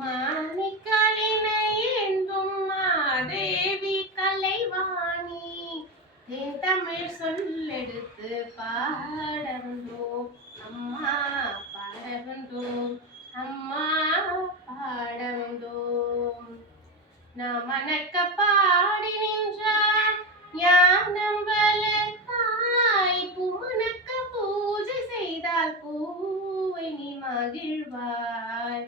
மாணிக்கவினையேந்தும் மாதேவி கலைவாணி என் தமிழ் சொல்லெடுத்து பாட வந்தோம் அம்மா, பாட வந்தோம் அம்மா, பாட வந்தோம். நாம் மணக்க பாடி நின்றார் ஞானம் வளர்த்தாய், பூமணக்க பூஜை செய்தால் பூவை நீ மகிழ்வாய்.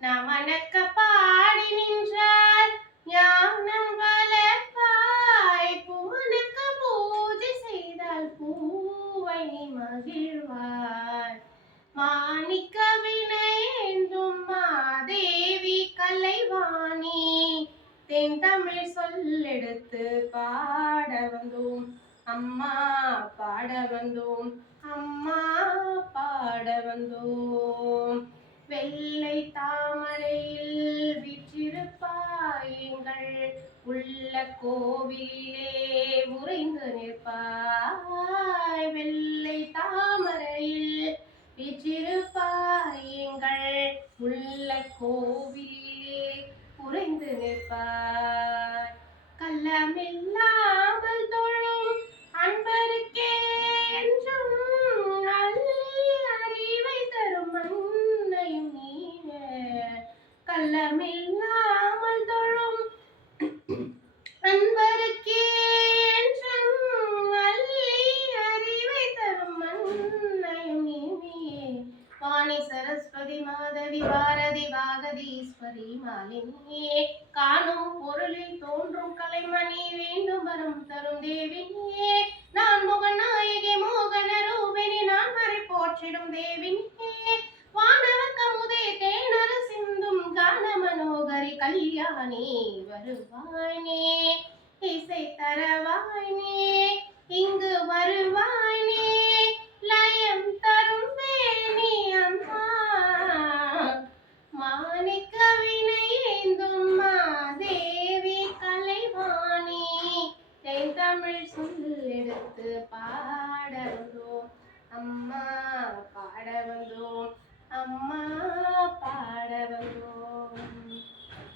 நாம் மணக்க பாடி நின்றார் ஞானம் வளர்ப்பாய், பூமணக்க பூஜை செய்தால் பூவை நீ மகிழ்வாய். மாணிக்க வினையேந்தும் மாதேவி கலைவாணி தென் தமிழ் சொல்லெடுத்து பாட வந்தோம் அம்மா, பாட வந்தோம் அம்மா, பாட வந்தோம். வெள்ளை தாமரையில் வீற்றிருப்பாய், எங்கள் உள்ள கோவிலே உறைந்து நிற்பாய். வெள்ளை தாமரையில் வீற்றிருப்பாய், எங்கள் உள்ள கோவிலே உறைந்து நிற்பாய். கள்ளமில்லாமல் தொழும் அன்பருக்கே என்றும் அள்ளி அறிவை தரும் அன்னையும் நீயே. கள்ளமில்லாமல் தொழும் அன்பருக்கே என்றும் அள்ளி அறிவை தரும் அன்னையும் நீயே. வாணி சரஸ்வதி மாதவி பாரதி வாகதீஸ்வரி மாலினியே, காணும் பொருளில் தோன்றும் கலைமணி வேண்டும் வரம் தரும் தேவினியே. நான் முகநாயகி மோகன ரூபினி நான் வரை போற்றிடும் தேவினியே. வானவர் கமுதே தேனர சிந்தும் கான மனோகரி கல்யாணி வருவாய் நீ, இசை தரவாய் நீ, இங்கு வருவாய் நீ, லயம் தரும் வேணி அம்மா. மாணிக்க வினையேந்தும் மாதேவி கலைவாணி தென் தமிழ் சொல்லெடுத்து பாட வந்தோம் அம்மா, பாட வந்தோம் அம்மா, பாட வந்தோம்.